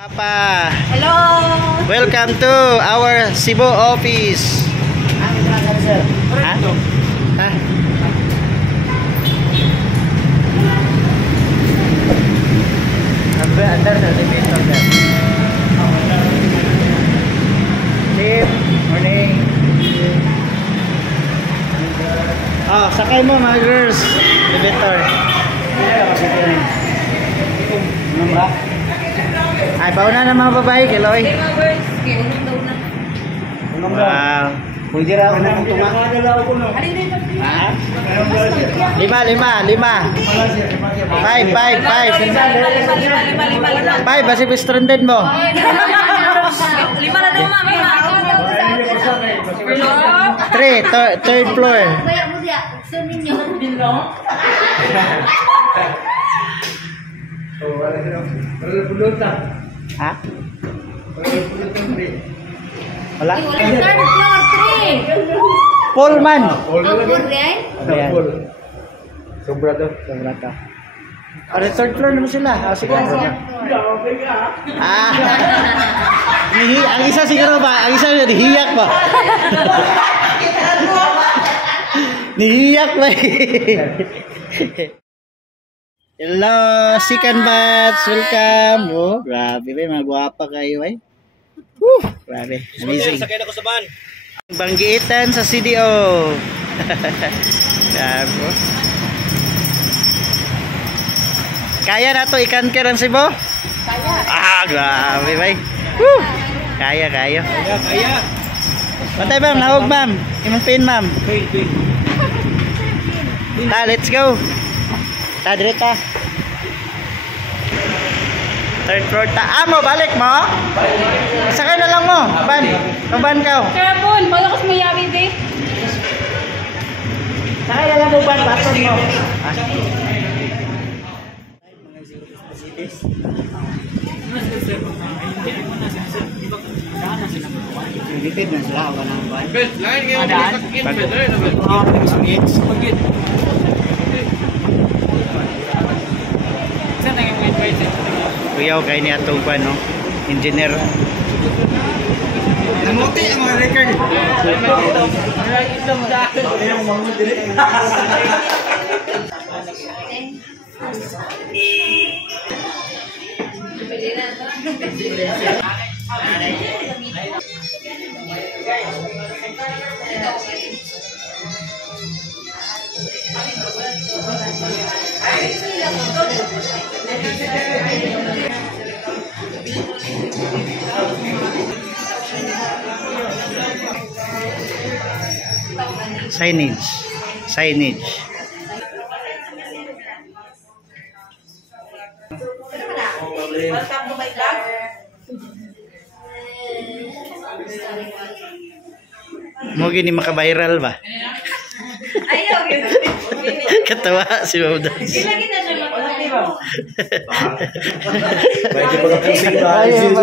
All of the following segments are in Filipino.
Papa. Hello. Welcome to our Cebu office. Ha? Ha? Under the elevator there. Good morning. Oh, sakay mo mga girls. Elevator. Numra. Ay, pauna na mga babae, Keloy. Wow. Pwede raw na kung tunga. Ha? Lima. Five. Five, basi stranded mo. Lima na daw, mami. Third floor. Ha? Wala? Third floor, 3. Pullman. Ayan. Sobra to. Sobra to. Third floor naman sila. Sige. Ang isa siguro ba? Ang isa nihiyak pa. Nihiyak pa. Hello, Sikan Bats. Welcome. Oh, grabe ba. Mga guwapa kayo eh. Grabe. Amazing. Sakay na ko sa van. Banggitan sa CDO. Grabe. Kaya na to ikan ka rin Cebu? Kaya. Grabe bay. Kaya. Kaya. Pantay ma'am, nawag ma'am. Imong pin ma'am. Pin. Let's go. Direta. Third floor ta. Mo balik mo? Sakay na lang mo. Ban ka. Karapon, malakas mayawi, babe. Sakay na lang mo ban, baton mo. Lipid na sila ako ng ban. Kuyaw kayo ni atong ban, no? Engineer. Namuti ang mga record. Signage. Welcome to my vlog. Mo gini maka-viral ba? Ayaw, Katawa si Ma'am Dance. ilagin na siya mga.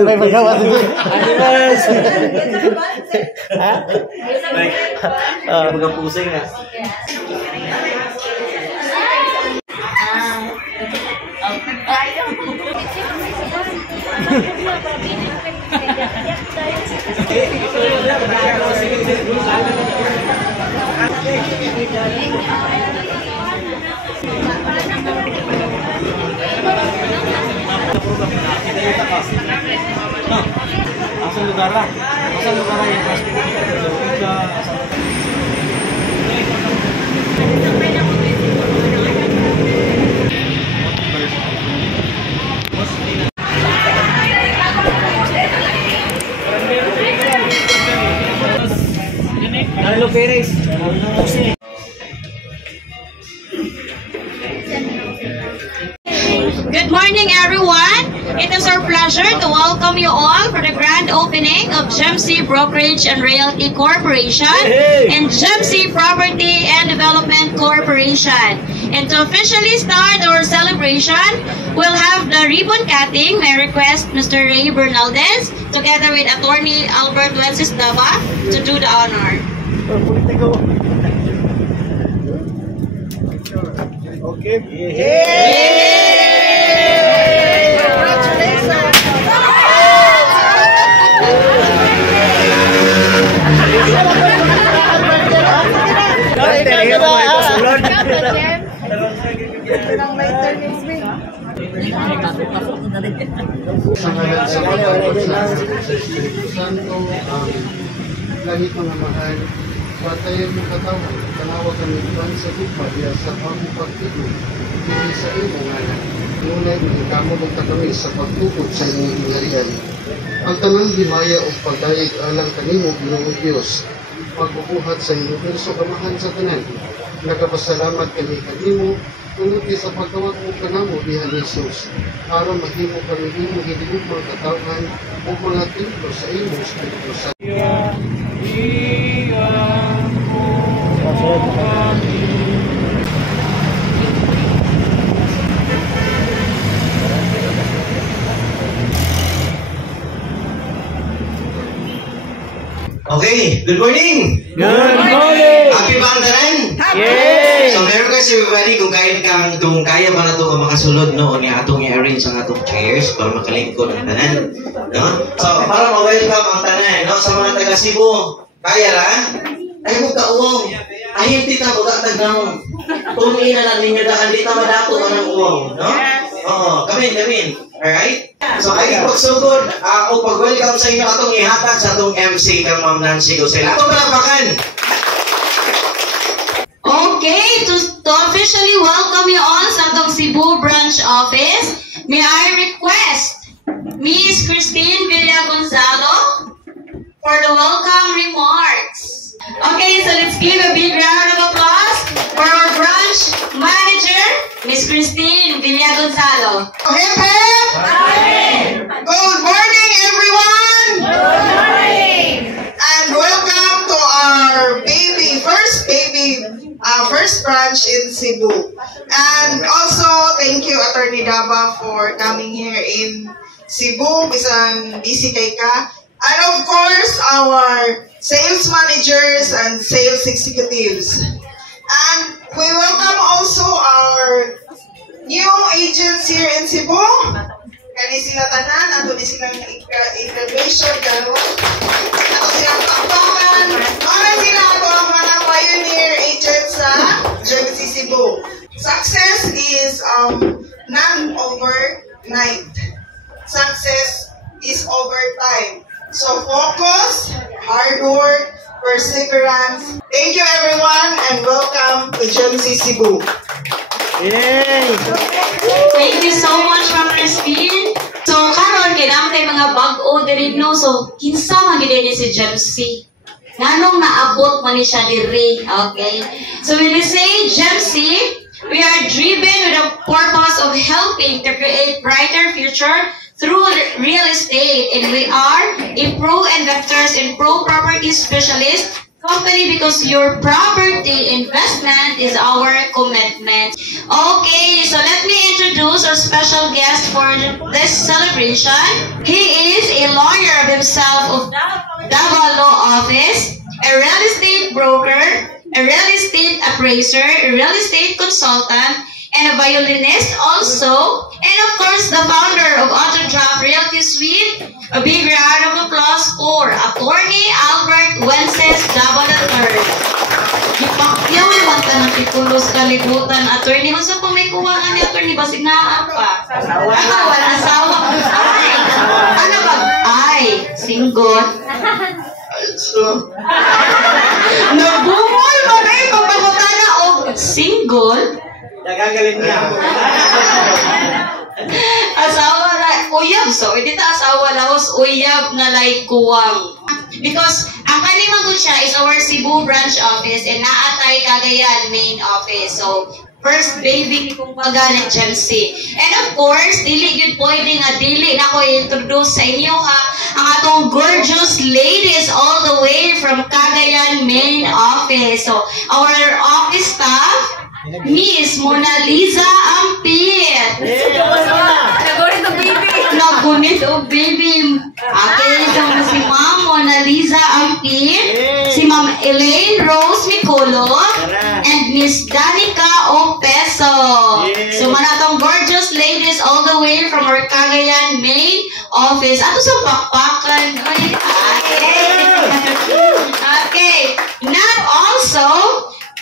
May magawa dito. Ha? Mga pusing na. Asal negara yang pasti Carlo Perez. Good morning, everyone. It is our pleasure to welcome you all for the grand opening of GemC Brokerage and Realty Corporation and GemC Property and Development Corporation. And to officially start our celebration, we'll have the ribbon cutting. May I request Mr. Ray Bernaldez together with Attorney Albert Wences Dava to do the honor. Okay. Yay! Congratulations! Kaya mo ito sulod. Sa ngalan sa Panginoon sa Espiritu Santo. Amen. Langit mga mahal, patayan mo katawan, tanawa kami iban sa lupa, diya sa pagpapagtigod, hindi sa imo ngalan. Ngunay, magkamulong ka kami sa pagtukod sa inyong ingarian. Ang tanang himaya o pagdayag alang kanimo, Ginoong Diyos, pagbubuhat sa universo kamahan sa tanan. Nagapasalamat kami kanimo, tungod sa pagtawag mo kanamo diha ni Jesus, para mahimo kami imo hinigugmang katawhan o mga templo sa imo Espiritu Santo. Okay, good morning! Good morning! Happy ba ang tanan? Yay! So meron kasi everybody kung kaya ba na ito makasulod no ni atong i-arrange ang atong chairs para makalingkod ang tanan, no? So para ma-welcome ang tanan, no, sa mga taga Cebu, kaya ra? Ay mo kauwong. Ay hindi ta bugatag nang tumiin na lang ninyo daan di ta madato ka ng uwong, no? Oo, kami. Alright? So ay pagsugod o pag-welcome sa inyo atong ihatag sa atong MC kang Ma'am Nancy Gosel. Atong palakpakan. Okay, to officially welcome you all sa atong Cebu branch office, may I request Miss Christine Villagonzalo for the welcome remarks. Okay, so let's give a big round of applause for our branch manager, Miss Christine Villagonzalo. Hip hip! Good morning, everyone! Good morning! And welcome to our first branch in Cebu. And also, thank you, Attorney Daba, for coming here in Cebu, bisan busy kay ka. And of course, our sales managers and sales executives. And we welcome also our new agents here in Cebu. Kani sila tanan, ato ni silang integration, ato silang pakpakan, para sila ato ang mga pioneer agents sa GMC Cebu. Success is not overnight. Success is over time. So focus, hard work, perseverance. Thank you everyone and welcome to GMC Cebu. Yay! Thank you so much, Ma'am Christine. So, karon kinam kay mga bag-o diri no. So, kinsa man gid ni si Gemsi. Nganong naabot man ni siya diri. Okay. So, when we say Gemsi, we are driven with the purpose of helping to create brighter future through real estate, and we are a pro investors and pro property specialist company because your property investment is our commitment. Okay, so let me introduce our special guest for this celebration. He is a lawyer of himself of Davao Law Office, a real estate broker, a real estate appraiser, a real estate consultant, and a violinist also, and of course the founder of Autodraft Realty Suite. A big round of applause for Attorney Albert Wences Davao III. Ipakyaw naman ka ng titulos kalibutan, Attorney. Kung saan pa may kuhaan ni Attorney, basig na pa. Wala asawa. Ay! Ano ba? Ay! Single. Nabungol mo na yung pagpagutana o single. Nagagaling niya. Asawa na uyab, so hindi ta asawa lahos uyab na lay kuwang. Because ang kanimang ko siya is our Cebu branch office and naatay Cagayan main office. So first baby kung pagalit Chelsea. And of course, dili yun pwede nga dili na ko introduce sa inyo ha ang atong gorgeous ladies all the way from Cagayan main office. So our office staff, Miss Mona Lisa Ampit. Nagunit o baby. Nagunit o baby. Okay, so si Ma'am Mona Lisa Ampit, si Ma'am Elaine Rose Micolo, and Miss Danica Opeso. So manatong gorgeous ladies all the way from our Cagayan main office. Ato sa pakpakan. Okay. Okay. Now also,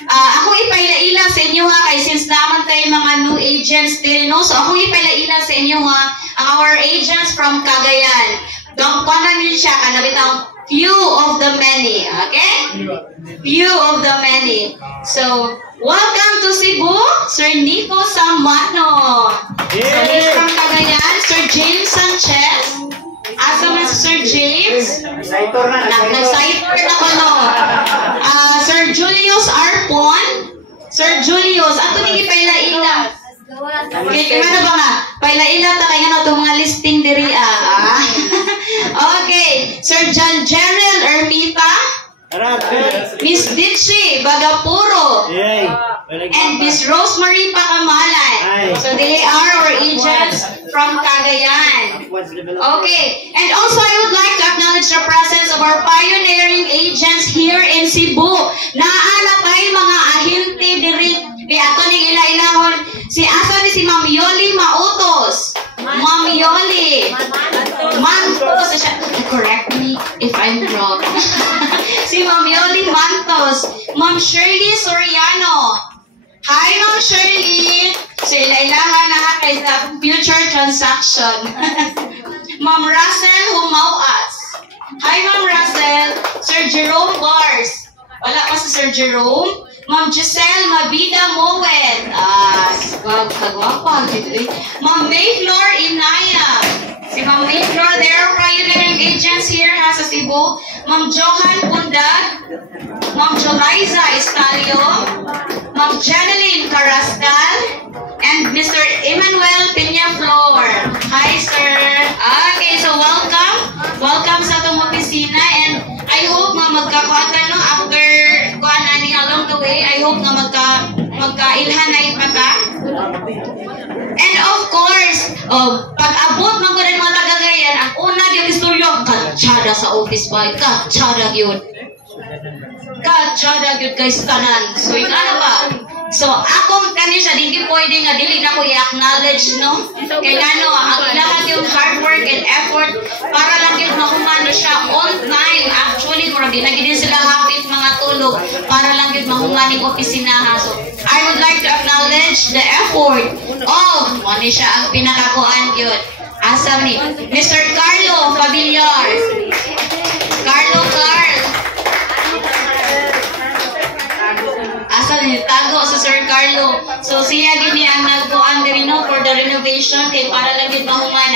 Ako ipaila-ila sa inyo ha, kay since naman tayo mga new agents din, no? So ako ipaila-ila sa inyo ha, ang our agents from Cagayan. Don't namin siya, kanabitang few of the many, okay? Few of the many. So, welcome to Cebu, Sir Nico Samano. So, he's from Cagayan, Sir James Sanchez. Asa man si Sir James? Nag-cipher na ko, no? Sir Julius Arpon. Sir Julius, ato nigi paila-ila. Okay, ano ba nga? Paila-ila ta kaya nga itong mga listing diri Okay, Sir John Gerald Ermita. Miss Ditchi Bagapuro. And Miss Rosemary Pacamalan. So they are our agents from Cagayan. Okay, and also I would like to acknowledge the presence of our pioneering agents here in Cebu. Naana tayo mga ahente diri. Di ato ning ila-ilahon. Si asa ni si Ma'am Yoli Mautos. Ma'am Yoli. Mantos. Correct me if I'm wrong. Si Ma'am Yoli Mantos. Ma'am Shirley Soriano. Hi, Ma'am Shirley. So, ila-ilahan na kay sa future transaction. Ma'am Russell Humauas. Hi, Ma'am Russell. Sir Jerome Bars. Wala pa si Sir Jerome. Ma'am Giselle Mabida Mowet. Wow, kagwapa. Ma'am Mayflor Inaya. Si Ma'am Mayflor, there are pioneering agents here sa Cebu. Ma'am Johan Pundag. Ma'am Joliza Estalio. Ma'am Janeline Carascal. And Mr. Emmanuel Peñaflor. Hi, sir. Okay, so welcome. Welcome sa itong opisina. And I hope nga magkakuatan, no, after along the way, I hope nga magkailhanay pa ta. And of course, pag-abot mga rin mga tagagayan, ang una yung istoryo, katsada sa office boy, katsada yun. Katsada yun guys, kanan. So yung ano ba? So akong kanisya, hindi pwede nga, dili na ko i-acknowledge, no? Kailan, ang ilahan yung hard work and effort para lang yung mahumani siya on time. Actually, mura ginagin sila hapit mga tulog para lang yung mahumani opisinaha. So I would like to acknowledge the effort of, mani siya ang pinakakuan yun. Asa ni Mr. Carlo Fabillar. Carl. Asa ni tago sa Sir Carlo. So siya gini ang nagkuan diri, no, for the renovation kay para lang gid mahuman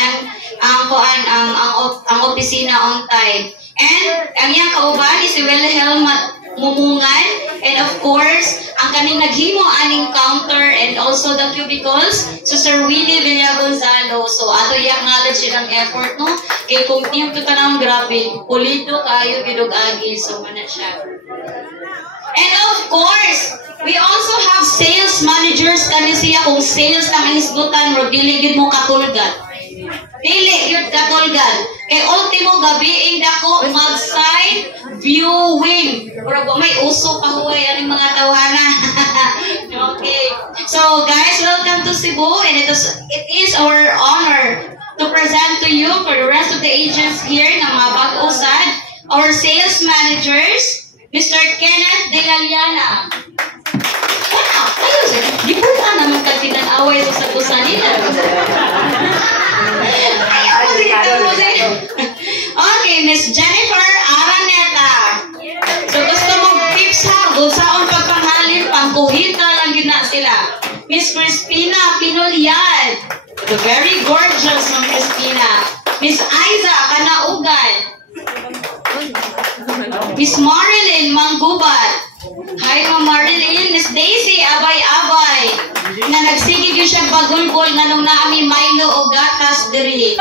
ang opisina on time. And ang iyang kauban si Wilhelm Mumungan, and of course ang kaning naghimo aning counter and also the cubicles so Sir Willie Villagonzalo. So ato i-acknowledge silang effort, no, kay kung team to tanang grabe pulido kayo gidug-agi. So mana siya. And of course, we also have sales managers kani siya kung sales lang isgutan ro dili gid mo katulgan. Dili yun katulgan. Kay ultimo gabi dako mag-side viewing. Mura ba may uso pahuway aning mga tawhana. Okay. So guys, welcome to Cebu, and it is our honor to present to you for the rest of the agents here na mga bag-usad, our sales managers, Mr. Kenneth De La Liana. Ayun, di po na naman kagtinanaway sa sagusan nila. Okay, Miss Jennifer Araneta. So gusto mong tips ha, kung saan pagpanghalin, pangkuhita lang gina sila. Miss Crispina Pinolian. The very gorgeous Miss Crispina. Miss Aiza Kanaugan. Miss Marilyn Manggubat. Hi, Ma'am Marilyn. Miss Daisy Abay-Abay. Na nagsigig yun siya bagulgol nga nung naami Milo o gatas diri.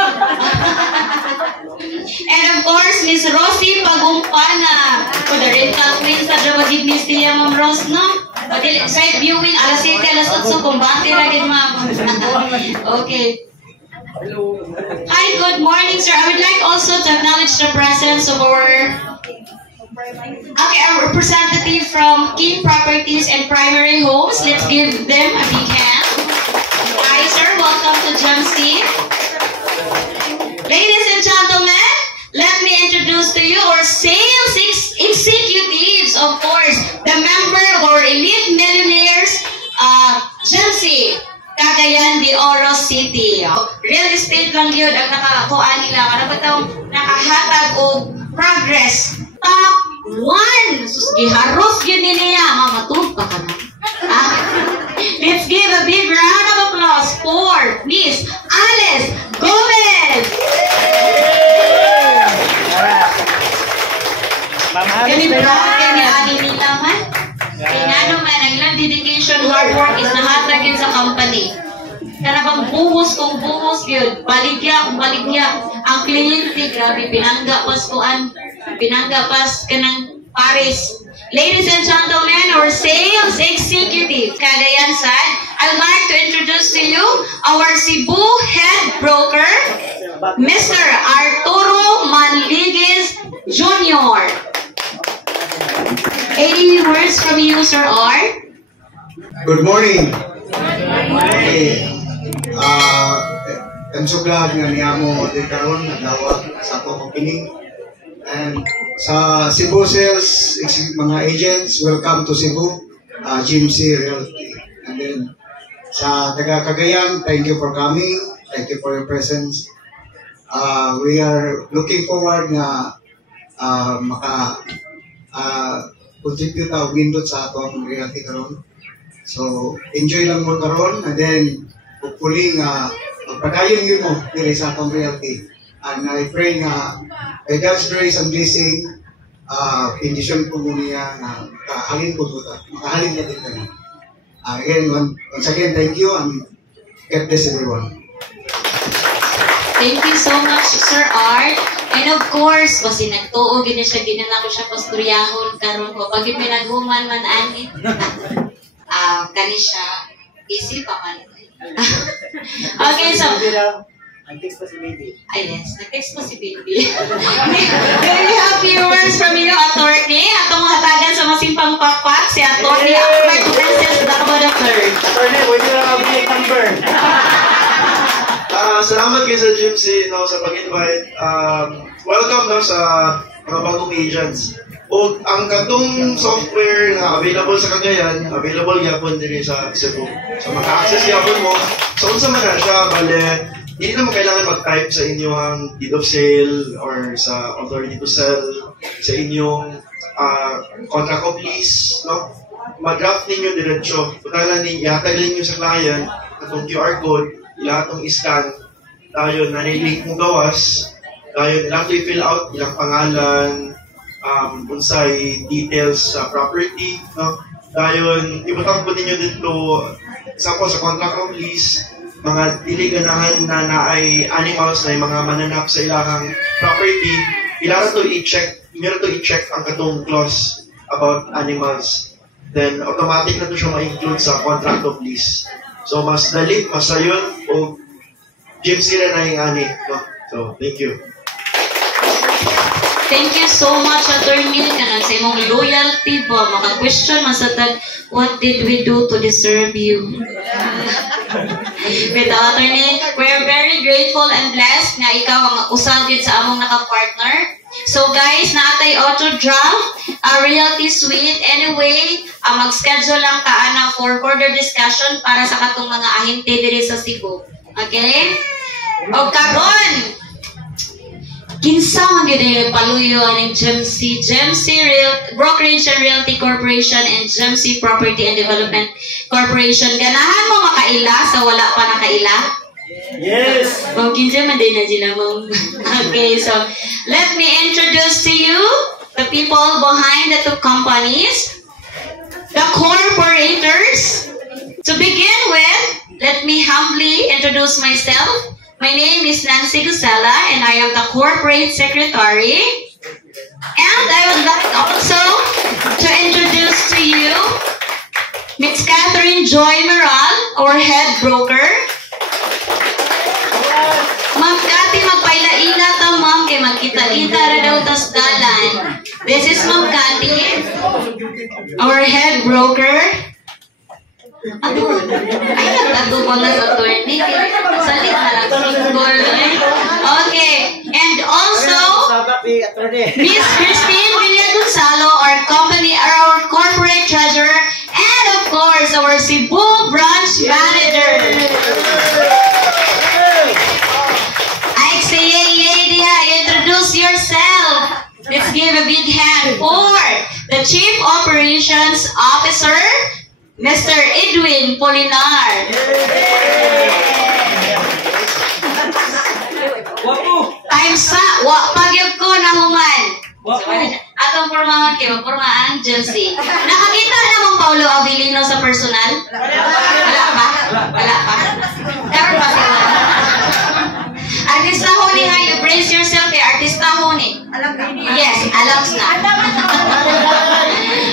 And of course, Miss Rosie Pagumpana. For the rental queen sa Dramagid Miss Tia, Ma'am Rose, no? Side viewing, alas 7, alas 8, kumbati rin, Ma'am. Okay. Hi, good morning, sir. I would like also to acknowledge the presence of our representative from King Properties and Primary Homes. Let's give them a big hand. Hi, sir. Welcome to Jamsi. Ladies and gentlemen, let me introduce to you our sales executives, of course, the member or elite Chelsea, Cagayan de Oro City. Real estate lang yun ang nakakuha nila. Ano ba itong nakahatag o progress? Top 1! Sus, giharos yun niya. Mamatug pa ka na. Let's give a big round of applause for Miss Alice Gomez! Ma'am Alice, Kami proud kami ani nila man. Kaya nga naman, ang ilang dedication, hard work is nahatag yun sa company. Kaya bang buhos kung buhos yun, baligya kung baligya. Ang kliyente, grabe, pinangga pas kanang Paris. Ladies and gentlemen, our sales executive, Cagayan side, I'd like to introduce to you our Cebu head broker, Mr. Arturo Manliguez Jr. Any words from you, Sir R? Good morning. I'm so glad nga niya mo din karon nagdawat sa akong opening. And sa Cebu sales, mga agents, welcome to Cebu, GMC Realty. And then sa taga Cagayan, thank you for coming. Thank you for your presence. We are looking forward na contribute ang windot sa atong realty karon. So, enjoy lang mo karon, and then hopefully nga magpadayon yun mo diri sa atong realty. And I pray nga by God's grace and blessing, condition ko niya na makahalin po ito. Makahalin na din kami. Again, once again, thank you and God bless everyone. Thank you so much, Sir Art. And of course, kasi nagtuo, gina ko siya pastoryahon karon ko. Pag pinaghuman man ani, kani siya, busy pa man. Okay, so, nag-text pa si baby. yes, nag-text po si baby. Very happy words from you, attorney. Atong hatagan sa masimpang papak, si attorney Albert Princess Dacba III. Attorney, pwede lang ang number. Salamat kayo sa GMC sa pag-invite. Welcome sa mga bagong agents. O ang katong software na available sa Cagayan, available yapon din sa Cebu. So maka-access yapon mo. So unsa man na siya, bale, hindi naman kailangan mag-type sa inyong deed of sale or sa authority to sell, sa inyong contract of lease, no? Mag-draft ninyo diretsyo. Putalan ninyo, ihatag ninyo sa client atong QR code, lahat ng scan, tayo nalilink mo gawas, tayo nilang to i-fill out ilang pangalan, unsay details sa property, no? Dayon ibutang po ninyo dito sa contract of lease, mga diliganahan na naay animals na mga mananap sa ilang property, ilara to i-check, inyo to i-check ang katong clause about animals. Then automatic na to siya ma-include sa contract of lease. So mas dali, mas sayon, o Jim sila na yung ani, no? So thank you. Thank you so much, attorney. Kanan sa imong loyalty ba? Maka-question masatag, what did we do to deserve you? With attorney, we're very grateful and blessed nga ikaw ang usagid sa among naka-partner. So guys, naatay auto draft, realty suite. Anyway, mag-schedule lang ka ana for further discussion para sa katong mga ahente diri sa Cebu. Okay? O karon, kinsa man gyud paluyo aning GMC Brokerage and Realty Corporation and GMC Property and Development Corporation. Ganahan mo makaila sa wala pa nakaila? Yes! O kinsa man din na sila mo. Okay, so let me introduce to you the people behind the two companies, the corporators. To begin with, let me humbly introduce myself. My name is Nancy Gusela, and I am the corporate secretary. And I would like also to introduce to you Ms. Catherine Joy Meral, our head broker. Ma'am Cathy, magpaila-ila ta, ma'am, kay magkita-kita ra daw tas dalan. This is Ma'am Cathy, our head broker. Ay, nagtago pa na sa attorney. Salit na lang single. Okay. And also, Miss Christine Villa Gonzalo, our corporate treasurer. And of course, course, our Cebu branch manager. I say, introduce yourself. Let's give a big hand for the Chief Operations Officer, Mr. Edwin Polinar. Time sa, pagyog ko na human. Atong pormahan kayo, pormahan, Chelsea. Nakakita naman Paulo Abilino sa personal? Wala pa? Wala pa? Karoon pa sila. Artista ho ni ha, you brace yourself kay artista ho ni. Yes, alams na.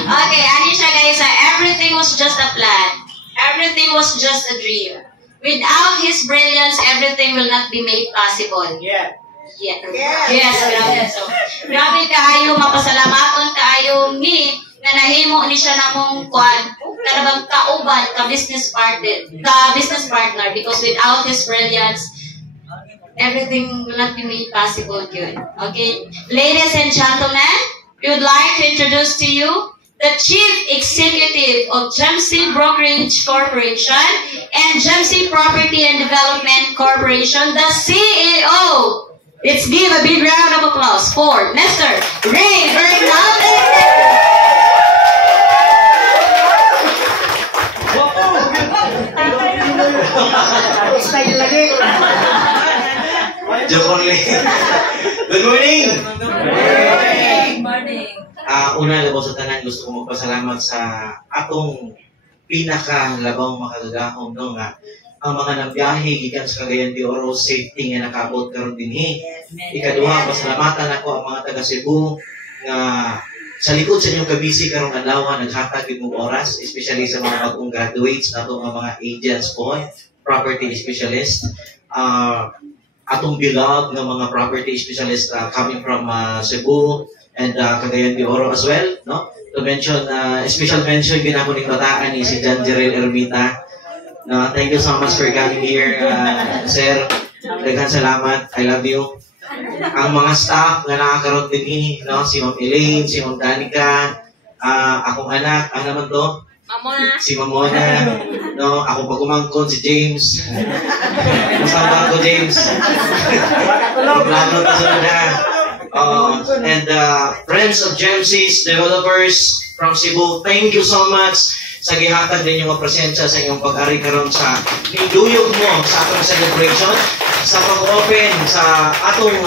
Okay, ano siya guys, everything was just a plan. Everything was just a dream. Without his brilliance, everything will not be made possible. Yeah. Yes, grabe. So, grabe kaayo, mapasalamaton kaayo ni na nahimo ni siya namong kwan, kanabang kauban, ka-business partner, because without his brilliance, everything will not be made possible good. Okay? Ladies and gentlemen, we would like to introduce to you the Chief Executive of GEMC Brokerage Corporation and GEMC Property and Development Corporation, the CEO. Let's give a big round of applause for Mr. Ray Bernaldez. Joke only. Good morning. Good morning. Una, labaw sa tanan, gusto ko magpasalamat sa atong pinaka-labawng makagagahom, no, nga ang mga nagbiyahe gikan sa Cagayan de Oro, safety nga nakabot karon dinhi. Ikaduha, pasalamatan ako ang mga taga Cebu nga sa likod sa inyong kabisi karong adlaw naghatag gyud og oras, especially sa mga bagong graduates nato nga mga agents po, property specialist, atong bilog nga mga property specialist coming from Cebu and Cagayan de Oro as well, no? To mention, special mention ginamo ning bataan ni si John Jerel Ermita. No, thank you so much for coming here, sir. Daghang salamat. I love you. Ang mga staff nga nakakaroon din, no, si Ma'am Elaine, si Ma'am Danica, akong anak, ano naman to? Mamona. Si Mamona, no, akong pagumangkon si James. Masama ako, James. Plano na sunod na. And friends of GEMC's developers from Cebu, thank you so much sa gihatag ninyo nga presensya sa inyong pag-ari karon sa niduyog mo sa atong celebration, sa pag-open sa atong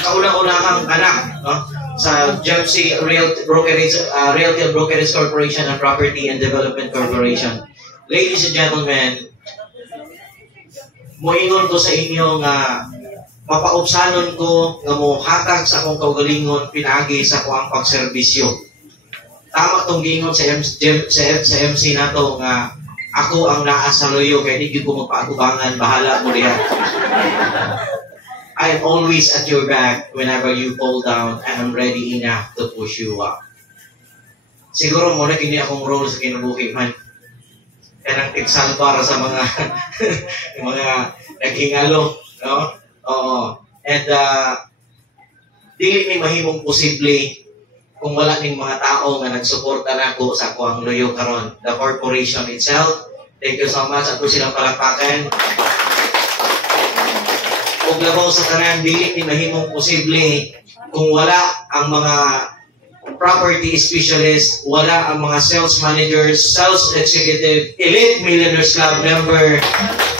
kauna-unahang anak, no, sa GEMC Realty and Brokerage Corporation and Property and Development Corporation. Ladies and gentlemen, moingon ko sa inyo nga mapaubsanon ko nga mohatag sa akong kaugalingon pinaagi sa kuang pagserbisyo. Tama tong giingon sa MC nato nga ako ang naa sa loyo kay di ko magpaatubangan, bahala mo diha. I'm always at your back whenever you fall down and I'm ready enough to push you up. Siguro mo na kini akong role sa kinabuhi man. Kanang tigsalbar sa mga mga naghingalo, no? Oo. And dili ni mahimong posible kung wala ning mga tao nga nagsuporta nako sa kuang loyo karon. The corporation itself, thank you so much. Ato silang palakpakan. Ug labaw sa tanan, dili ni mahimong posible kung wala ang mga property specialist, wala ang mga sales managers, sales executive, elite millionaires club member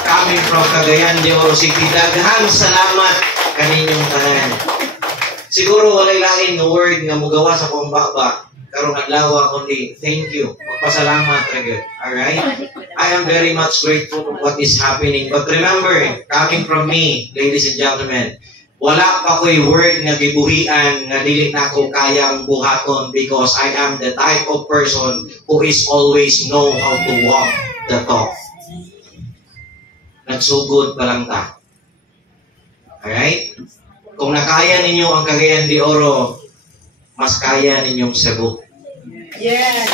coming from Cagayan de Oro City. Daghang salamat kaninyong tanan. Siguro walay lain nga word nga mugawa sa kong baba karong adlaw kundi thank you. Magpasalamat ra gyud. Alright? I am very much grateful for what is happening. But remember, coming from me, ladies and gentlemen, wala pa ko'y word nga gibuhian nga dili na ko kayang buhaton because I am the type of person who is always know how to walk the talk. Nagsugod pa lang ta. Alright? Kung nakaya ninyo ang Cagayan de Oro, mas kaya ninyong Cebu. Yes.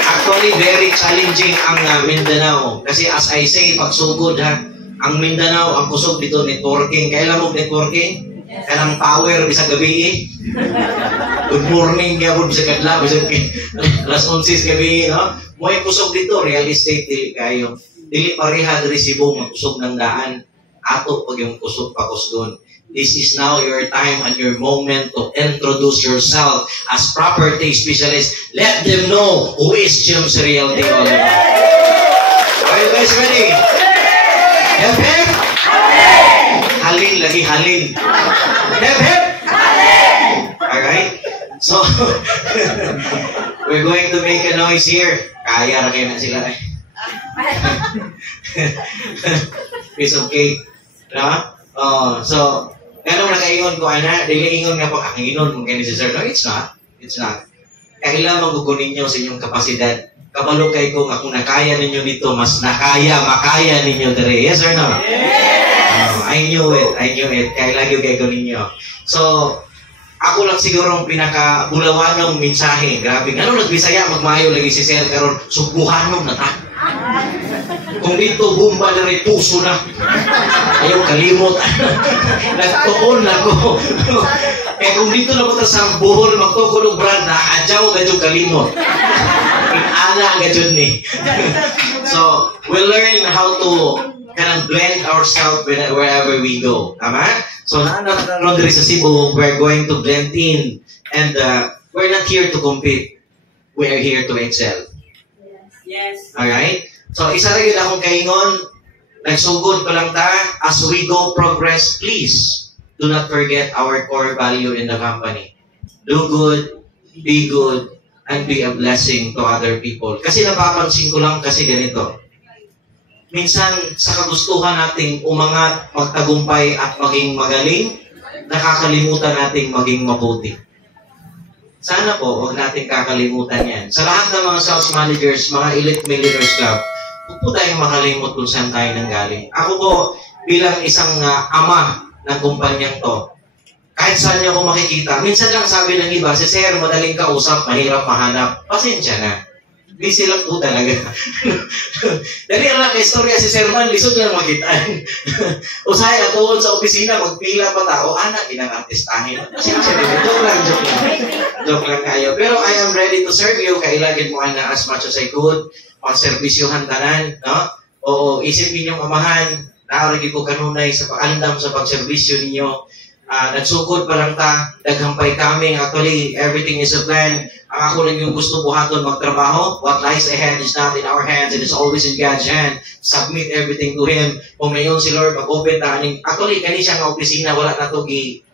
Actually, very challenging ang Mindanao. Kasi as I say, pagsugod ha, ang Mindanao, ang kusog dito networking. Kailan mo networking? Kanang power bisag gabi eh. Good morning gyapon bisag adlaw bisag alas 11 gabi, no? Mo'y kusog dito real estate dili kayo. Dili pareha diri Cebu magkusog ng daan. Ato pag yung kusog pakusgon. This is now your time and your moment to introduce yourself as property specialist. Let them know who is James Realty all about. Are you guys ready? Hep hep? Halin lagi, halin. Hep hep? Alright? So, we're going to make a noise here. Kaya na kayo na sila eh. Piece of cake. No? So, ganun na kaingon ko, ana, dili ingon nga po, ang ingon mong ganyan si sir. No, it's not. It's not. Kailangan magugunin nyo sa inyong kapasidad. Kabalo kay ko nga kung nakaya ninyo dito, mas makaya ninyo dere. Yes or no? Yes! I knew it. Kailangan kay ko ninyo. So, ako lang siguro ang pinaka-bulawanong mensahe. Grabe. Ano nagbisaya, magmayo lagi si sir, karon subuhanon na ta. Kung dito, bumba na rin puso na. Ayaw kalimot. Nagtuon ako. Kaya kung dito na punta sa buhol, magtukulog brand na, adyaw gadyo kalimot. Ana gadyo ni. So, we'll learn how to kind of blend ourselves wherever we go. Tama? So, nanon diri sa Cebu, we're going to blend in. And we're not here to compete. We're here to excel. Yes. Alright? So, isa rin yun akong kaingon, nagsugod pa lang ta, as we go progress, please, do not forget our core value in the company. Do good, be good, and be a blessing to other people. Kasi napapansin ko lang kasi ganito. Minsan, sa kagustuhan nating umangat, magtagumpay at maging magaling, nakakalimutan nating maging mabuti. Sana po, huwag natin kakalimutan yan. Sa lahat ng mga sales managers, mga elite millionaires club, huwag po tayong makalimot kung saan tayo nanggaling. Ako po, bilang isang ama ng kumpanyang to, kahit saan niyo ako makikita, minsan lang sabi ng iba, si Sir, madaling kausap, mahirap mahanap. Pasensya na. Busy lang po talaga. Dali ang lang istorya si Sir Man, lisod lang makitaan. Usay, atuon sa opisina, magpila pa tao, anak, inang-artistahin. Pasensya din. Joke lang kayo. Pero I am ready to serve you. Kailagin mo na as much as I could. Pang-servisyohan tanan, no? Oo, isip ninyong amahan, naaragi ko kanunay sa pag-andam sa pag-servisyo ninyo. Nagsugod pa lang ta, naghampay kami. Actually, everything is a plan. Ang ako lang yung gusto buhaton magtrabaho. What lies ahead is not in our hands. It is always in God's hand. Submit everything to Him. Kung mayon si Lord, mag-open ta. Actually, kani siya nga opisina, wala na to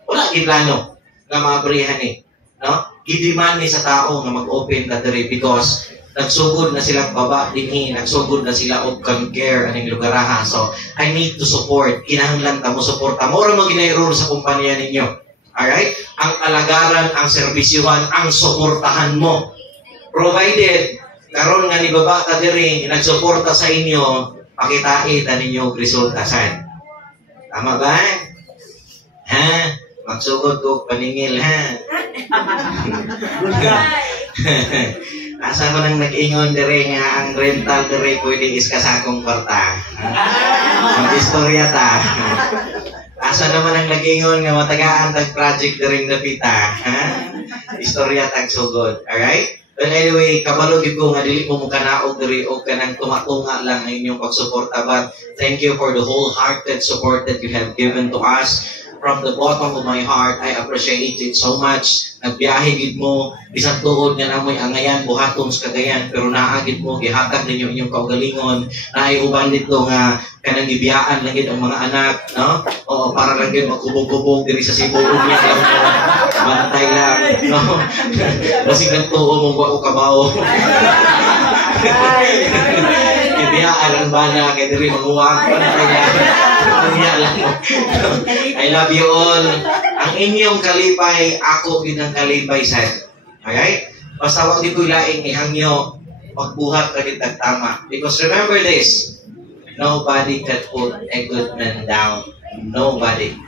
wala plano nga maabrihan eh. No? Gidiman ni sa tao nga mag-open ta diri because nagsugod na sila baba dinhi, nagsugod na sila og care aning lugaraha. So, I need to support. Kinahanglan ta mo suporta. Mora mo ginayro sa kumpanya ninyo. Alright? Ang alagaran, ang serbisyuhan, ang suportahan mo. Provided, karon nga ni baba ta diri, nagsuporta sa inyo, pakitain ta ninyo resulta saan. Tama ba? Ha? Magsugod ko paningil, ha? Asa ko nang nag-ingon dire nga ang rental dire pwede iska sa akong kwarta. Mag-istorya ta. Asa naman ang nag-ingon nga matagaan tag project dire napita, ha? Istorya tag sugod. Alright? But anyway, kabalo gid ko nga dili mo mukanaog dire o kanang tumatunga lang ang inyong pagsuporta, but thank you for the wholehearted support that you have given to us. From the bottom of my heart, I appreciate it so much. Nagbiyahe gid mo, bisag tuod nga namoy angayan, buhaton sa Cagayan, pero naagid mo, gihatag ninyo inyong kaugalingon, na ay uban dito nga, kanang gibiyaan lang gid ang mga anak, no? O para lang gid magkubog-kubog diri sa Cebu, unya lang mo, bantay lang, no? Basig lang tuo mo wa o kabaw. Gibiyaan ang bana, kay diri manguwag, bantay lang. I love you all. Ang inyong kalipay, ako ginang kalipay sa. Okay? Basta wag di ko ilaing ihangyo, magbuhat ka kitag tama. Because remember this, nobody can put a good man down. Nobody.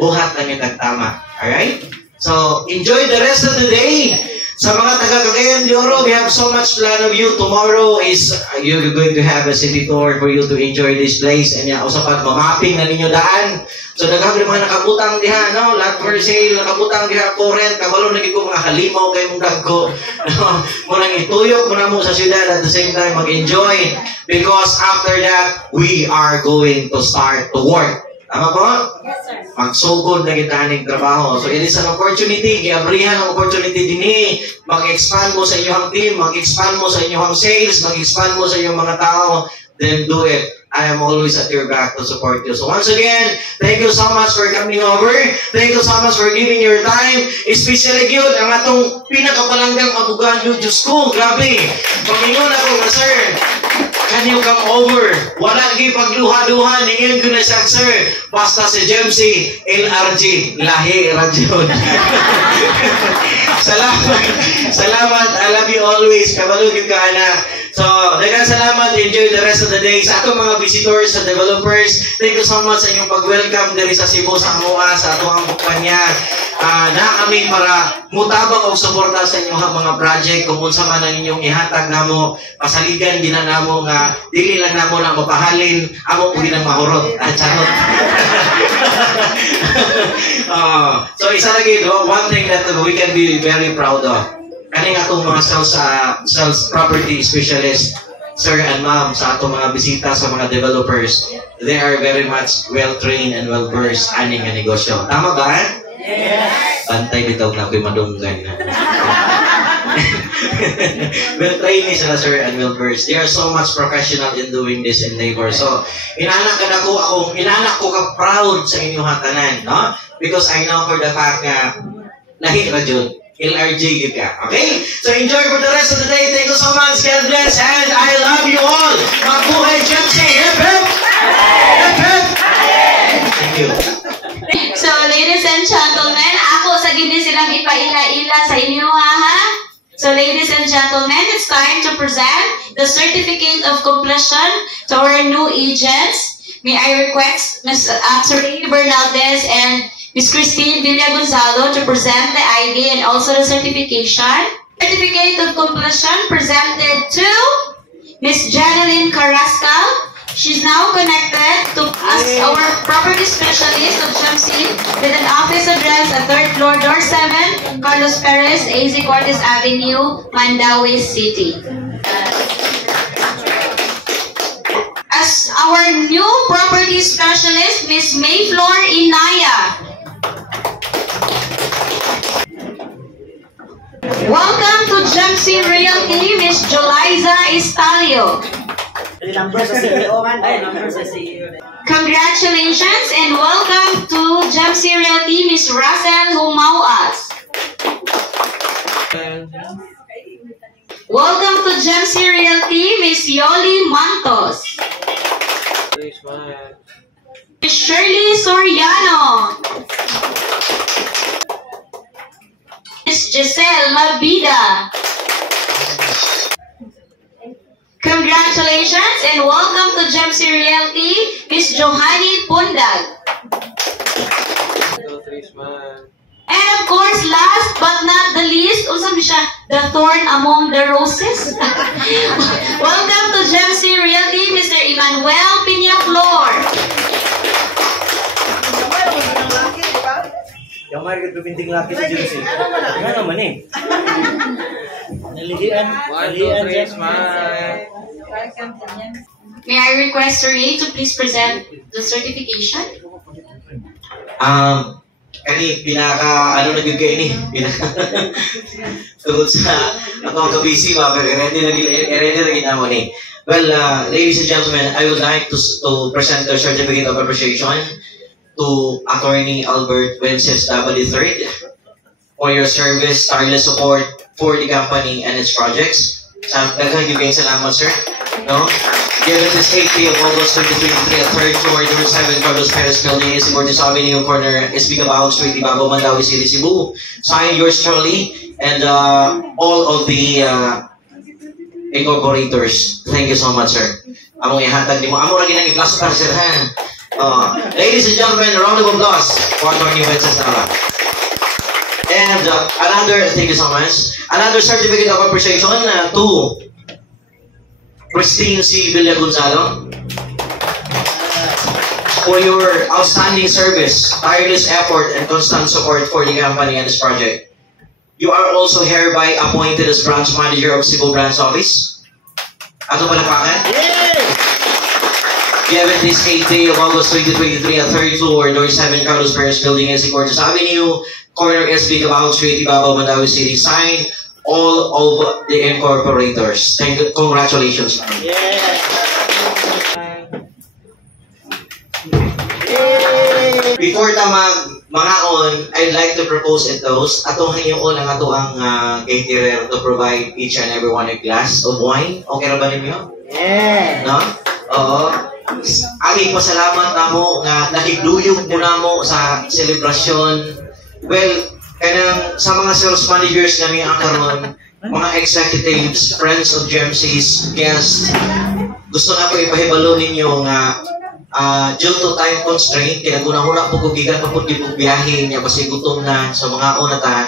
Buhat lang kitag tama. Alright? So, enjoy the rest of the day. Sa mga taga Cagayan de Oro, we have so much plan of you. Tomorrow is you're going to have a city tour for you to enjoy this place. And usapan, mamapping na ninyo daan. So daghang mga nakabutang diha, no? Lot for sale, nakabutang diha for rent. Kabalo lagi ko mga halimaw kay mong dagko. No? Munang ituyok muna mo sa syudad at the same time mag-enjoy. Because after that, we are going to start to work. Tama po? Yes, sir. Magsugod na kita ng trabaho. So it is an opportunity, giabrihan ang opportunity din mag-expand mo sa inyong team, mag-expand mo sa inyong sales, mag-expand mo sa inyong mga tao, then do it. I am always at your back to support you. So once again, thank you so much for coming over. Thank you so much for giving your time. Especially yun, ang atong pinakapalanggang abugan yun, Diyos ko, grabe. Pag-ingon ako na, sir, can you come over? Wala gi pagluha-luha, ningin ko na siya, sir. Basta si Jemsy, LRG, lahi, radyon. Salamat. Salamat. I love you always. Kabalugin ka, anak. So, daghang salamat. Enjoy the rest of the day. Sa atong mga visitors, sa developers, thank you so much sa inyong pag-welcome diri sa Cebu, sa Amoa, sa atong kumpanya. Na kami para mutabang og suporta sa inyong mga project kung unsa man ang inyong ihatag namo, pasaligan din namo nga dili lang namo na mapahalin amo po ginang mahurot. Charot. So isa lagi one thing that we can be very proud of. Kaning atong mga sales property specialist, sir and ma'am, sa atong mga bisita sa mga developers, they are very much well-trained and well-versed aning nga negosyo. Tama ba? Yes. Bantay bitaw na ako'y madunggan. Well-trained sila, sir, and well-versed. They are so much professional in doing this endeavor. So, inanak ko ka proud sa inyong hatanan, no? Because I know for the fact na lahi ra jud. LRG yun ka. Okay? So enjoy for the rest of the day. Thank you so much. God bless. And I love you all. Mabuhay Jemsy. Hip hip. Hip hip. Thank you. So, ladies and gentlemen, ako sa gindi silang ipaila-ila sa inyo, ha? So, ladies and gentlemen, it's time to present the certificate of completion to our new agents. May I request Ms. Serene Bernaldez and Ms. Christine Villagonzalo to present the ID and also the certification. Certificate of completion presented to Ms. Janeline Carrascal. She's now connected to us, our property specialist of Jemsy, with an office address at 3rd floor, door 7, Carlos Perez, AZ Cortez Avenue, Mandawi City. As our new property specialist, Ms. Mayfloor Inaya. Welcome to Jemsy Realty, Ms. Joliza Estalio. Congratulations and welcome to Jemsy Realty, Ms. Russell Humauas. Welcome to Jemsy Realty, Ms. Yoli Mantos. Ms. Shirley Soriano. Ms. Giselle Mabida. Congratulations and welcome to Jemsy Realty, Ms. Johanny Pundag. And of course, last but not the least, the thorn among the roses. Welcome to Jemsy Realty, Mr. Emmanuel Piñaflor. Kamar ka pinting laki sa Jemsy. Ano naman eh? Nalihian. May I request Ray to please present the certification? Kani ano na gyud kay ni? Tungod sa ako kabisi ba ready na ginamo ni. Well, ladies and gentlemen, I would like to present the certificate of appreciation to Attorney Albert Wences-W III for your service, tireless support for the company and its projects. Daghang gyud kayong salamat, sir. No? Given this 8th day of August 2023 at 3rd floor, door 7, Carlos Perez Building, SB Cortez Avenue, corner, SB Cabao Street, Ibabaw, Mandawi City, Cebu. Signed yours truly and all of the incorporators. Thank you so much, sir. Among ihatag ni mo. Amo lagi nang i-plaster, sir, ha? Ladies and gentlemen, a round of applause for Attorney Wences-W. And thank you so much. Another certificate of appreciation to Christine C. Villa Gonzalo for your outstanding service, tireless effort, and constant support for the company and this project. You are also hereby appointed as branch manager of Cebu Branch Office. Ato palakpakan? Given this 8th day of August 2023 at 3rd floor, North 7 Carlos Perez Building, SC Cortes Avenue, corner SB Cabao Street, Ibabaw, Mandawi City. Sign all of the incorporators. Thank you. Congratulations. Before ta mangaon, I'd like to propose a toast. Atong hayoon ang ato ang caterer to provide each and every one a glass of wine. Okay ra ba ninyo? Yeah. No? Oo. Aging pasalamat namo nga nakigduyog mo namo sa selebrasyon. Well, kanang sa mga sales managers namin ang karon, mga executives, friends of GMC's, guests, gusto na ko ipahibalo ninyo nga due to time constraint, kinaguna-huna po kugigan pa po di po biyahe niya kasi gutom na sa mga unatan.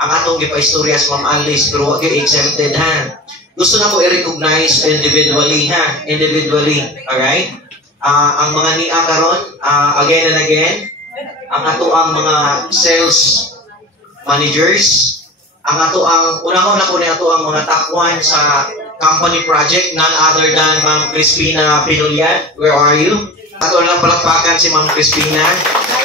Ang atong gipa-istorya sa Ma'am Alice, pero wag yung exempted ha. Gusto na ko i-recognize individually ha. Individually, alright? Ang mga niya karon, again and again, ang ato ang mga sales managers, ang ato ang, unang-una ko na ato ang mga top 1 sa company project, none other than Ma'am Crispina Pinulyan. Where are you? Ato lang palakpakan si Ma'am Crispina.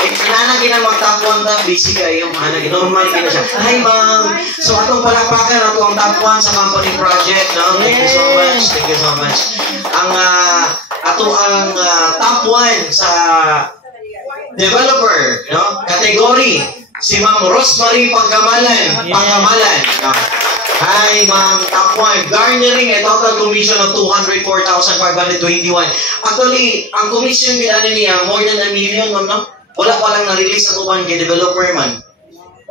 Inanagin na magtapuan na, busy kayo, normal ka na siya. Hi Ma'am! So atong palakpakan, ato ang top 1 sa company project, no? Thank you so much, thank you so much. Ang ato ang top 1 sa developer, no? Category, si Ma'am Rosemary Pagkamalan. Pagkamalan. No? Hi, Ma'am, top 1. Garnering a total commission of 204,521. Actually, ang commission bilani niya, more than 1 million, ma'am, no? Wala pa lang na-release ang uban kay developer man.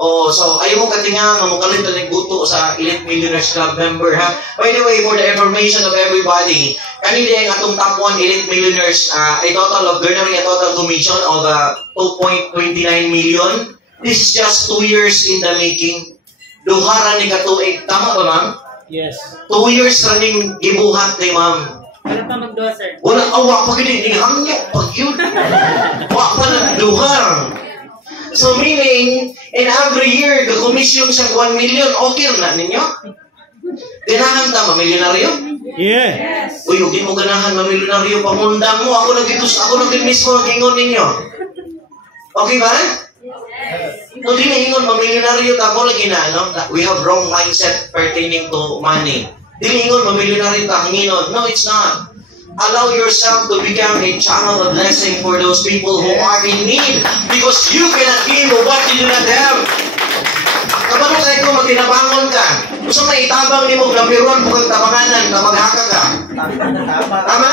Oh, so ayaw mo katinga nga mo kalit na buto sa Elite Millionaires Club member, ha? By the way, for the information of everybody, kanina ang atong top 1 Elite Millionaires, a total of garnering a total commission of 2.29 million. This is just 2 years in the making. Duharan ni katuig. Tama ba, ma'am? Yes. 2 years running gibuhat ni ma'am. Wala pa magduha, sir. Wala, awa pa gini, hangyo, pag yun. Wa pa na duhar. So meaning, in every year, the commission sa 1 million, okay na ninyo? Ganahan ta, mamilyonaryo? Yeah. Uy, huwag mo ganahan, mamilyonaryo, pamundang mo, ako nag-mismo ang ingon ninyo. Okay ba? No, di na ingon, mamilyonaryo ta, mo lagi na, no? We have wrong mindset pertaining to money. Di na ingon, mamilyonaryo ta, hanginon. No, it's not. Allow yourself to become a channel of blessing for those people who are in need because you cannot give what you do not have. Kapag kayo kung magtinabangon ka, gusto na itabang ni mo, lapiruan po kang tabanganan na maghaka ka. Tama?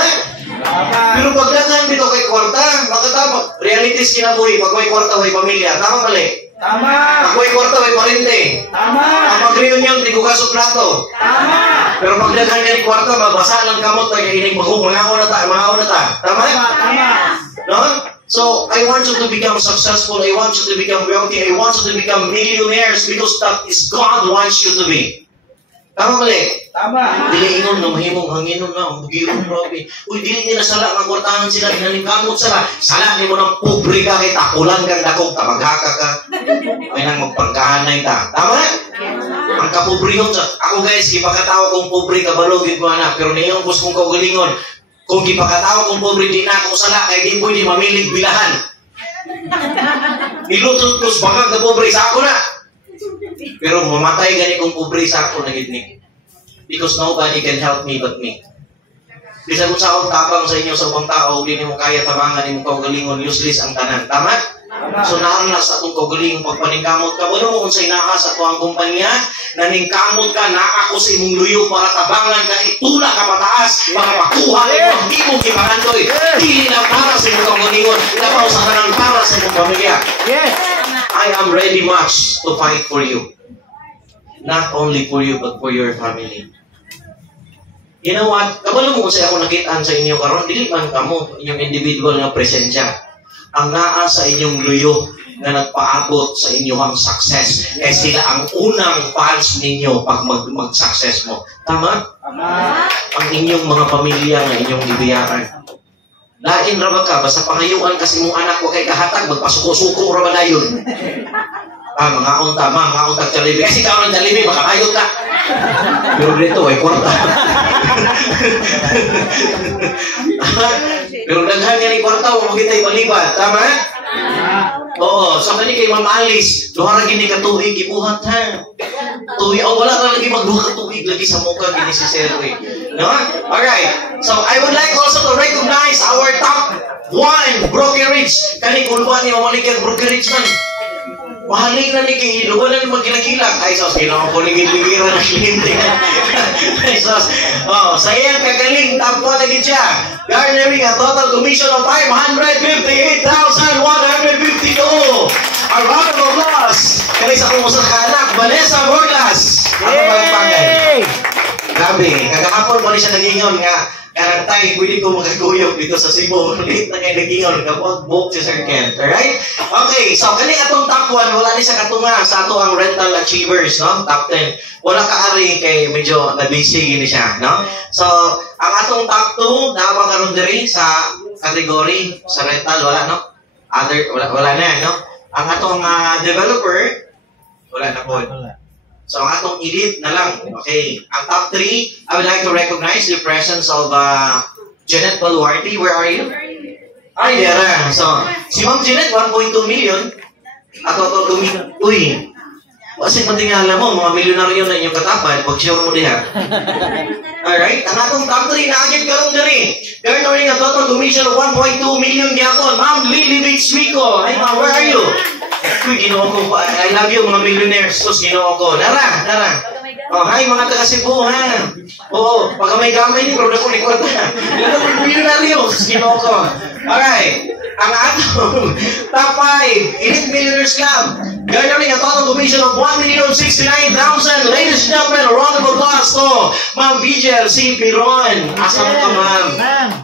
Pero pagdagan dito kay kwarta, makatama. Realities kinabuhi, pag may kwarta, may pamilya. Tama mali? Tama. Pag may kwarta, may parente. Tama. Ang pag-reunion, di ko kaso plato. Tama. Pero pagdagan niya ni kwarta, mabasa lang kamot na kahiling mga una ta. Tama? Tama. No? So, I want you to become successful. I want you to become wealthy. I want you to become millionaires because that is God wants you to be. Tama mali? Tama. Dili ingon na mahimong hanginon na, bugiyon grabe. Uy, dili nila sala, magkwartahan sila, dinalingkamot sala. Sala ni mo ng pobre ka, kay takulan kang dakog, tamaghaka ka. May nang magpangkahanay ta. Tama? Ang kapobrehon sa, ako guys, ipakatao kong pobre ka, balogit mo anak, pero niyon kus kong kaugalingon, kung ipakatao kong pobre, di na ako sala, kay di pwede mamilig bilahan. Ilutot kus bakang ka pobre sa ako na. Pero mamatay gani kung pobre sa ako na gitnik. Because nobody can help me but me. Bisa kung sa akong tapang sa inyo sa ubang tao, hindi mo kaya tamangan, hindi mo kaugalingon, useless ang tanan. Tama? So naanlas sa itong kaugalingon, pagpaningkamot ka, wala mo kung sa inahas sa tuwang kumpanya, naningkamot ka, naako sa imong luyo para tabangan ka, itula ka pataas, para makuha ka yung hindi mong kipangandoy. Dili na para sa imong kaugalingon, napaw sa tanan para sa imong pamilya. Yes. I am ready much to fight for you. Not only for you, but for your family. You know what? Kabalo mo kasi ako nakitaan sa inyo karon, dili man kamo inyong individual nga presensya. ang naa sa inyong luyo na nagpaabot sa inyong success. Kaya sila ang unang fans ninyo pag mag-success mo. Tama? Ang inyong mga pamilya na inyong ibiyakan. Lain ra ba ka? Basta pangayuan kasi mong anak ko kay kahatag, magpasuko-suko ra ba na yun? Mga unta, mga unta Jollibee. Kasi ka ng Jollibee, makakayot ka. Pero dito, ay kwarta. Pero daghan yan yung kwarta, huwag kita ibalibat. Tama? Oo, so kani kay Ma'am Alice, duha ra gini ka tuig ibuhat ha. Tuig, wala ka lagi magduha ka tuig lagi sa mukha gini si Sherry. No? Alright. So I would like also to recognize our top 1 brokerage. Kani kulban ni mamaligyan brokerage man. Mahalin na ni Kihilo, wala ni magkilak-kilak. Ay, sos, ginawa ko ni Giligira na kliyente. Ay, sos, sayang kagaling, tapos na siya. Garnering a total commission of 558,152. A round of applause. Kaya sa kumusang kaanak, Vanessa Borlas. Ano ba yung pangay? Grabe, kagahapon mo rin siya nagingon nga, karantay, pwede ko magkaguyog dito sa Cebu. Late na kayo nagingon, kapag-book si Sir Kent. Alright? Okay, so kani atong top 1, wala ni sa katunga sa ato ang rental achievers, no? Top 10. Wala ka-ari kay medyo na-busy gini siya, no? So, ang atong top 2, nakapagkaroon diri sa category, sa rental, wala, no? Wala na, no? Ang atong developer, wala na po. So, ang atong elite na lang. Okay. Ang top 3, I would like to recognize the presence of Janet Baluarte. Where are you? Ay, there. So, si Ma'am Janet, 1.2 million. Ako, uy. Kasi matingala mo, mga milyonaryo na inyong katapan, pag-share mo diha. Alright. Ang atong top 3, naagit karong diri. Garnering a total commission of 1.2 million gyapon. Ma'am Lily Vicsmico. Hi, ma'am, where are you? Uy, ginoo ko. I love you, mga millionaires. Sus, ginoo ko. Nara. Oh, hi, mga taga Cebu, ha? Oo, pag may gamay ni, pero na ko likod na. Millionaryo. Sus, ginoo ko. Alright. Ang atong top 5, Elite Millionaires Club. Garnering a total commission of 1,069,000. Ladies and gentlemen, a round of applause to Ma'am Vigel C. Piron. Asa mo ka, ma'am?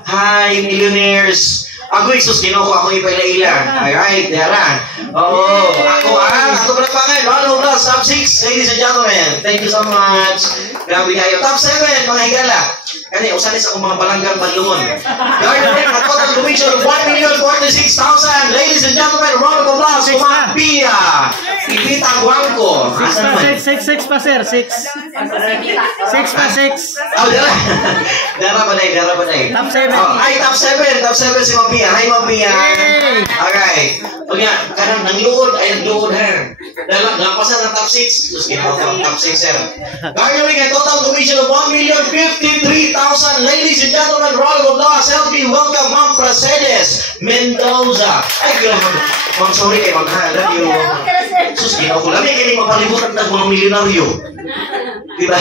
Hi, millionaires. Ako isus, ginoo ko, ako ipaila-ila. Alright, dara. Oo, ako palakpakan. Round of applause, top 6, ladies and gentlemen. Thank you so much. Grabe kayo. Top 7, mga higala. Kani, usanis ako mga balanggang panlungon. Garnering a total commission of 1,046,000. Ladies and gentlemen, round of applause to Ma'am Pia Ipita Guangco. Asan man? 6 pa, sir. 6 pa, 6. Oh, dara pa day. Top 7. Ay, top 7 si Ma'am Pia. Hi, Ma'am Pia. Alright. Pag nga, kanang nangluod, ha. Nalampasan ng top 6. Tapos ginawa ko top 6, sir. Garnering a total commission of 1,053,000. Ladies and gentlemen, round of applause. Help me welcome Ma'am Prasedes Mendoza. Ay, grabe. Ma'am, sorry kay Ma'am, ha. Love you. Sus, ginawa ko. Lami kayo mapalibutan ng mga milyonaryo. Diba?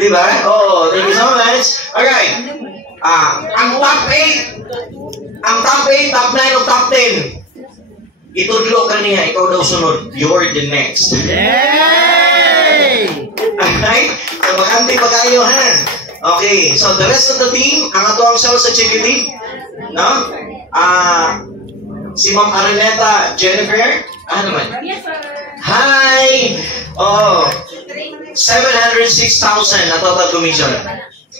Diba? Oh, thank you so much. Alright. Ang top 8, top 9, o top 10. Itudlo ka niya, ikaw daw sunod. You're the next. Yay! Alright? So, bakante pa kayo, ha? Okay. So, the rest of the team, ang ato ang sales executive, no? Si Ma'am Araneta Jennifer. Ano naman? Yes, sir. Hi! Oh, 706,000 na total commission.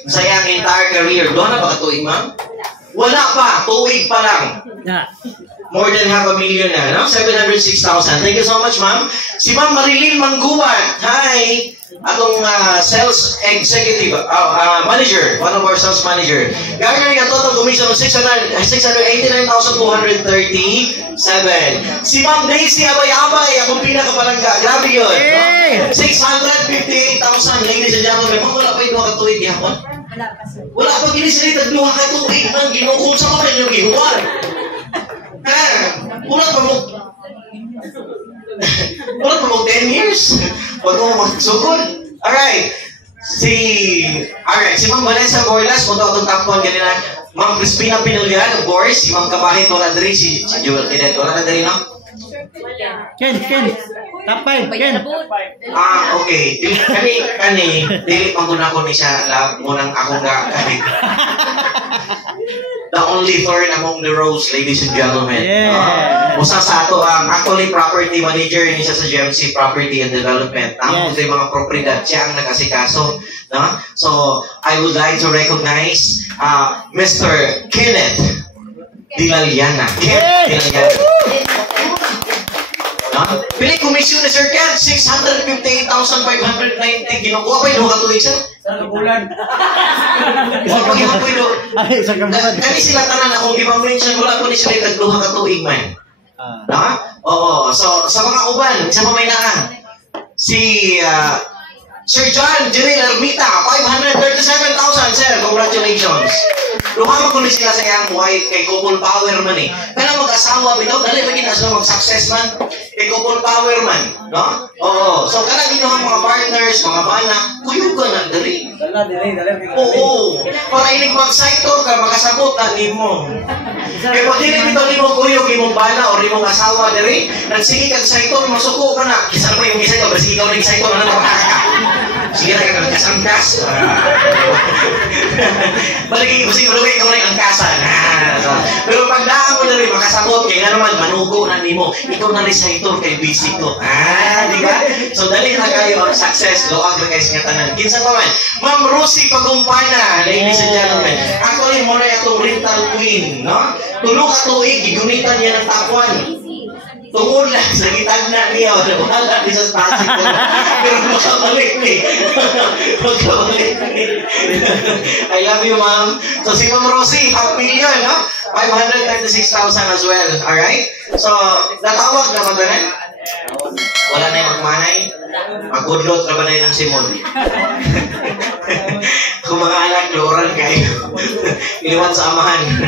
Sa iyang entire career. Doon na ba katuig, ma'am? Wala pa. Tuig pa lang. More than half a million na, no? 706,000. Thank you so much, ma'am. Si Ma'am Marilyn Mangguban. Hi! Atong sales executive, manager, one of our sales manager. Garnering a total commission of 689,237. Si Ma'am Daisy Abay-Abay, akong pinakapalangga. Grabe yun. No? 658,000. Ladies and gentlemen, wala pa yung mga katuwid yapon? Wala pa ginisirita ng mga katuwid ng ginukul sa mga yung gihuwan. Ulat pa mo 10 years. Wag mo magsugod. Alright. Si Ma'am Vanessa Borlas, kung ito top 1 ganina. Ma'am Crispina Pinulyan, of course. Si Ma'am Kabahit, wala na rin. Si Joel Kinet, wala na rin, no? Ken. Top 5, Ken. Okay. Dili paguna ko ni siya munang akong kani. The only thorn among the rose, ladies and gentlemen. Yeah. Usa sa ato ang actually property manager ni siya sa GMC Property and Development. Ang Yes. mga propriedad siya ang nag-asikaso, no? So, I would like to recognize Mr. Kenneth Dilaliana. Kenneth Dilaliana. Pili komisyon ni Sir Ken, 658,590. Ginukuha pa yung katuig sir? Sa bulan. Huwag pag-iwan po yun. Ay, sa kamulan. Kani sila tanan akong i-mention, wala ko ni sila tagluha katuig man. Oo. So, sa mga uban, sa pamaynaan, si Sir John Jiril Ermita, 537,000, sir. Congratulations. Luhama ko ni sila sa iyang wife kay couple power man eh. Kaya mag-asawa, bitaw, dali lagi na sila mag-success man. Kay couple power man. No? Oo. So, kaya ginuhang mga partners, mga bana, kuyog ka na, dali. Dali. Oo. Para inig mag-cycle ka, makasabot na ni mo. Kaya pag hindi nito ni mo kuyog, imong bana o imong asawa, dali, nagsige ka sa cycle, masuko ka na. Kisa mo yung cycle, basta ikaw nag-cycle, ano na sige na ka nagkasangkas. Balik kasi ikaw na yung angkasan. Pero pag daan mo na rin, makasabot, kaya nga naman, manugo na ni mo. Ikaw na reciter kay busy ko. Di ba? So, dali na kayo ang success. Loag na kayo sa tanan. Kinsa pa man. Ma'am Rosie Pagumpana, ladies and gentlemen. Actually, muna itong rental queen, no? Tulong ka tuig, gigunitan niya ng takwan. Tungod lang sa gitagna niya, wala di sa spasik ko. Pero makabalik ni. I love you, ma'am. So, si Ma'am Rosie, half million, no? 536,000 as well. Alright? So, natawag na magalan? Wala na yung magmanay? Magudlot na ba na ng Simon? Kung mga anak, loran kayo. Iliwan sa amahan.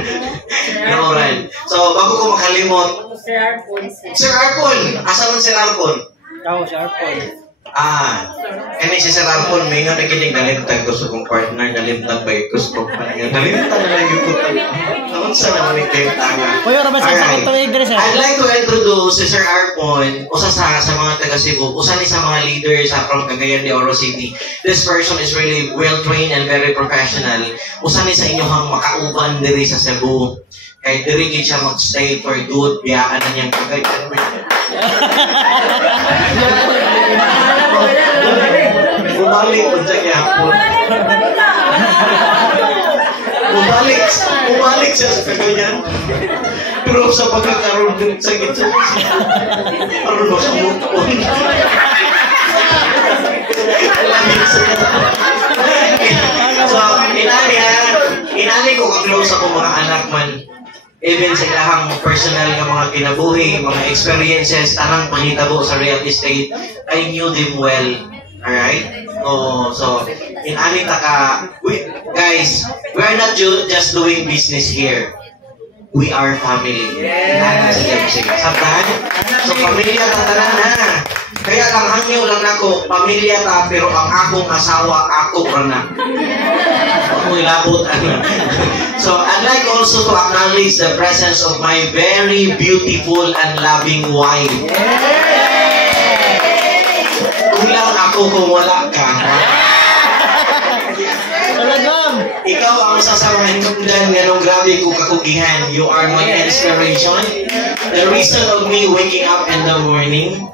Loran. So, bago ko makalimot, Sir Arpon! Asa man Sir Arpon? Ikaw, Sir Arpon. Kani si Sir Arpon, may nga nakinig nalimtag ko sa kong partner, nalimtag ba yung gusto pa niya. Nalimtag na lang yung kuto. Naman sa naman yung tanga. Kuya, rabas sa sakit tuwig, Dres. I'd like to introduce si Sir Arpon, usa sa mga taga Cebu, usa ni sa mga leaders from Cagayan de Oro City. This person is really well-trained and very professional. Usa ni sa inyong makauban diri sa Cebu. Kahit dirigid siya mag-stay for good, biyaan na niyang Cagayan. Bumalik po siya kaya Bumalik siya sa Cagayan. Pero sa pagkakaroon din sa gitsa, karoon mo sa muton. So, inali ko ka-close ako mga anak man. Even sa ilahang personal nga mga kinabuhi, mga experiences, tanang panghitabo sa real estate, I knew them well. Alright? So, inali guys, we are not just doing business here. We are family. Sabtan? So, pamilya ta tanan na. Kaya lang hangyo lang nako, pamilya ta, pero ang akong asawa, ako na. Ako ilabot. So, I'd like also to acknowledge the presence of my very beautiful and loving wife. Kulang ako kung wala ka. Talagang! Ikaw ang isa sa mga hinungdan nga nung grabe ko kakugihan. You are my inspiration. The reason of me waking up in the morning.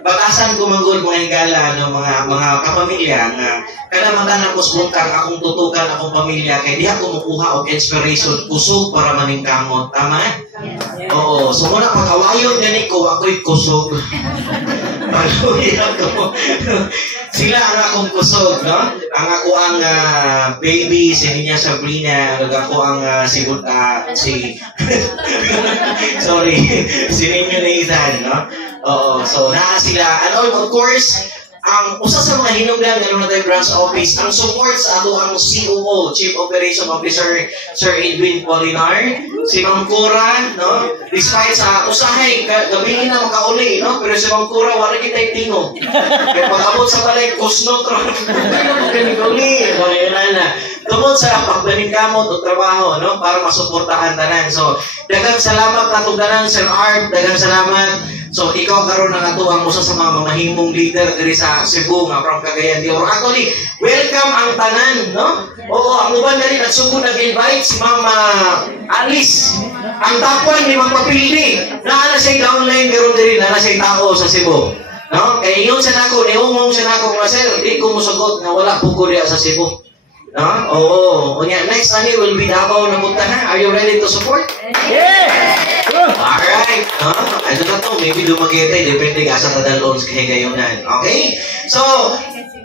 Batasan ko manggod mga higala ng mga kapamilya nga kada mata ko buntang akong tutukan akong pamilya kay diha ko makuha og inspiration kusog para maning kamot. Tama? Oo. So muna pagkawayon gani ko ako'y kusog. Sila ang akong kusog, no? Ang ako ang baby, si Niña Sabrina, ako ang si Niño Nathan, no? Oo, so naa sila. And of course, ang usa sa mga hinungdan ng Lunatay Branch Office, ang support sa ato ang COO, Chief Operation Officer, Sir Edwin Polinar, si Ma'am Cora, no? Despite sa usahay, gabihin na makauli, no? Pero si Ma'am Cora, wala kita'y tingog. Kaya pag-abot sa balay, kusnot ron. Ganiguli. tungod sa pagbaningkamot o trabaho, no? Para masuportahan tanan. So, daghang salamat natong tanan, Sir Art. Daghang salamat. So, ikaw karon na nato ang usa sa mga mamahimong leader diri sa Cebu, nga from Cagayan de Oro. Actually, welcome ang tanan, no? Oo, ang uban dali nagsugod nag-invite si Mama Alice. Ang tapuan ni magpapildi. Naala siya downline karon diri, naala siya tao sa Cebu. No? Kaya yun sa nako, niungong sa nako nga, sir, di ko musugot na wala po ko sa Cebu. No? Oo. Unya, next time will be Davao na punta na. Are you ready to support? Yeah! Alright. I don't know. Maybe lumagete. Depende ka sa tadalon sa kagayonan. Okay? So,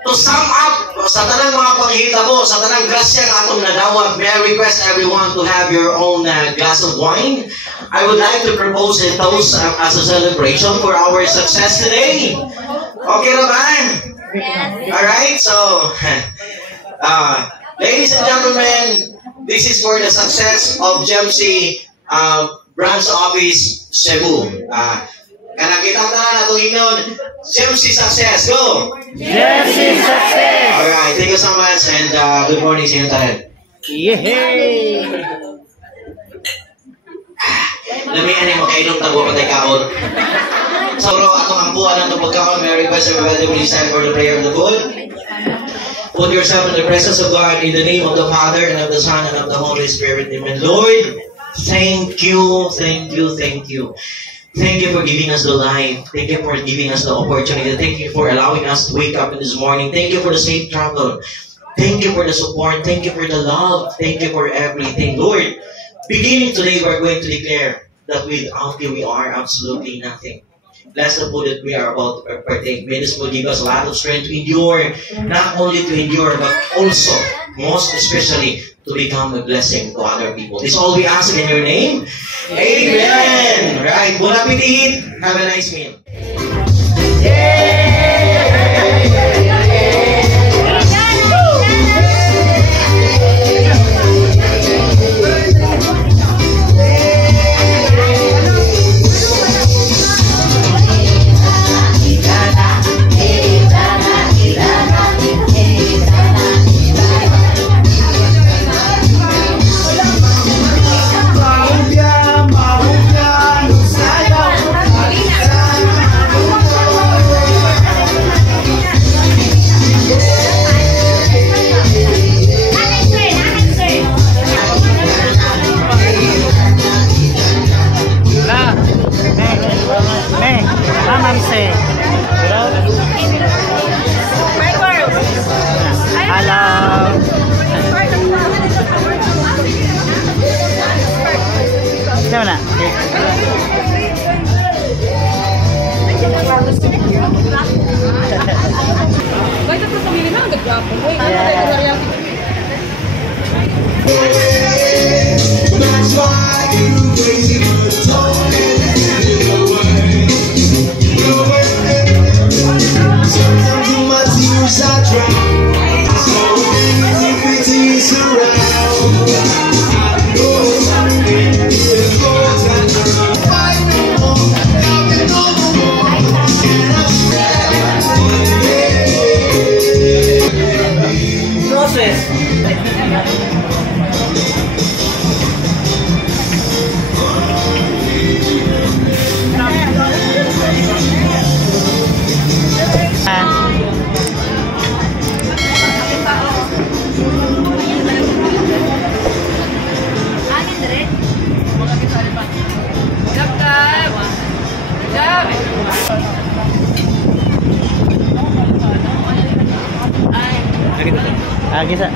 to sum up, sa tanang mga panghitabo, sa tanang grasya ng atong nadawat, may I request everyone to have your own glass of wine. I would like to propose a toast as a celebration for our success today. Okay na ba? Alright, so, ladies and gentlemen, this is for the success of GMC Branch Office Cebu. Kanakita na nato inon, GMC Success, go! GMC Success! Alright, thank you so much and good morning sa inyo tayo. Yehey! Lamihan yung makainom tago patay kaon. So, atong ampuan ang pagkaon, may request everybody please stand for the prayer of the food. Put yourself in the presence of God in the name of the Father and of the Son and of the Holy Spirit. Amen. Lord, thank you, thank you, thank you. Thank you for giving us the life. Thank you for giving us the opportunity. Thank you for allowing us to wake up in this morning. Thank you for the safe travel. Thank you for the support. Thank you for the love. Thank you for everything. Lord, beginning today, we're going to declare that without you, we are absolutely nothing. Bless the food that we are about to partake. May this food give us a lot of strength to endure. Not only to endure, but also, most especially, to become a blessing to other people. This is all we ask in your name. Amen. Right. Bon appetit. Have a nice meal. Lagi sa.